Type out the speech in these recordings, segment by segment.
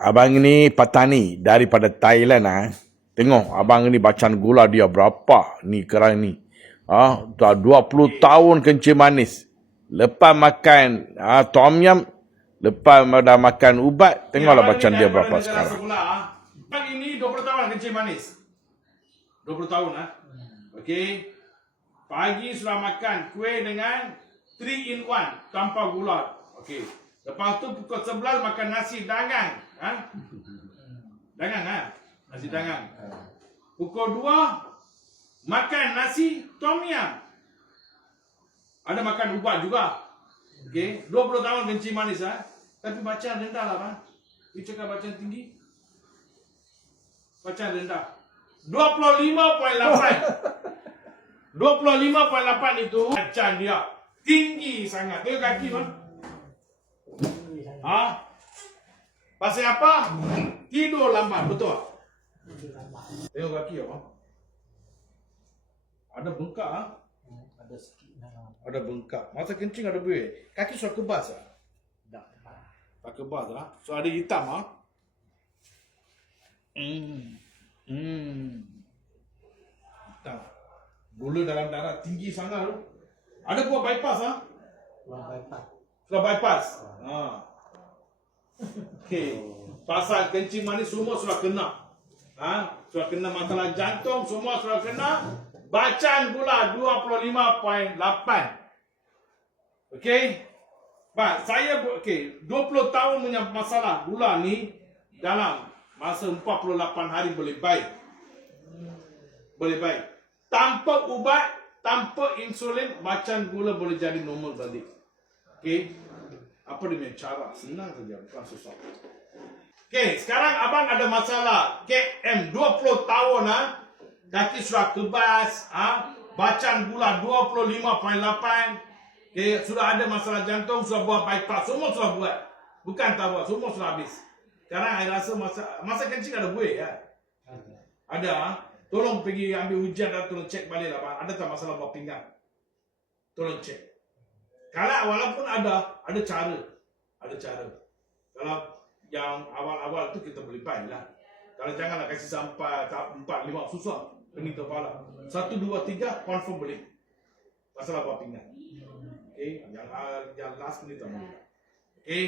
Abang ni petani daripada Thailand Tengok abang ni bacaan gula dia berapa ni kerang ni. Dah 20 tahun kencing manis. Lepas makan tom yum, lepas dah makan ubat, tengoklah bacaan dia berapa sekarang. Abang ini 20 tahun kencing manis. 20 tahun Okey. Pagi sudah makan kuih dengan 3 in 1 tanpa gula. Okey. Lepas tu pukul 11 makan nasi dangang. Dangang nasi dangang. Pukul 2 makan nasi tom yum. Ada makan ubat juga. Okey, 20 tahun kencing manis tapi bacaan rendah lah bang. Dia cakap bacaan tinggi. Bacaan rendah. 25.8. 25.8 itu bacaan dia tinggi sangat. Tengok kaki bang. Pasal apa? Tidur lambat, betul tak? Tengok kaki apa? Ada bengkak Ada sikit Ada bengkak. Masa kencing ada buih. Kaki sudah kebas tak. Tak kebas So ada hitam Hitam. Gula dalam darah tinggi sangat tu. Ada buat bypass Sudah bypass. Okey. Pasal kencing manis semua sudah kena. Sudah kena masalah jantung, semua sudah kena. Bacaan gula 25.8. Okey. Saya 20 tahun punya masalah gula ni dalam masa 48 hari boleh baik. Boleh baik. Tanpa ubat, tanpa insulin, bacaan gula boleh jadi normal balik. Okey. Apa dia punya cara? Senang saja, bukan susah. Okey, sekarang abang ada masalah KM 20 tahun kaki sudah kebas, bacaan gula 25.8. Okey, sudah ada masalah jantung, sudah buat bypass, semua sudah buat. Bukan tak buat, semua sudah habis. Sekarang saya rasa masa kencing ada buih Ada. Tolong pergi ambil ujian dan tolong cek balik lah bang. Ada tak masalah buat pinggang? Tolong cek. Kalau walaupun ada cara. Ada cara. Kalau yang awal-awal tu kita boleh baik lah. Kalau janganlah kasih sampai tahap 4, 5 susah. Pening kepala. 1, 2, 3 confirm boleh. Masalah buat pinggang. Okey, yang last ni tak boleh. Okey.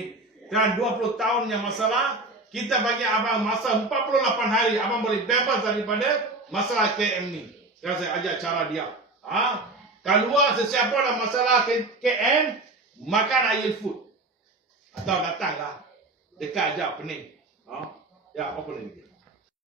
Dan 20 tahun yang masalah, kita bagi abang masa 48 hari abang boleh bebas daripada masalah KM ni. Sekarang saya ajar cara dia. Keluar sesiapa ada masalah KM, makan air food. Atau datanglah. Dekat aja pening. Ya, apa ni?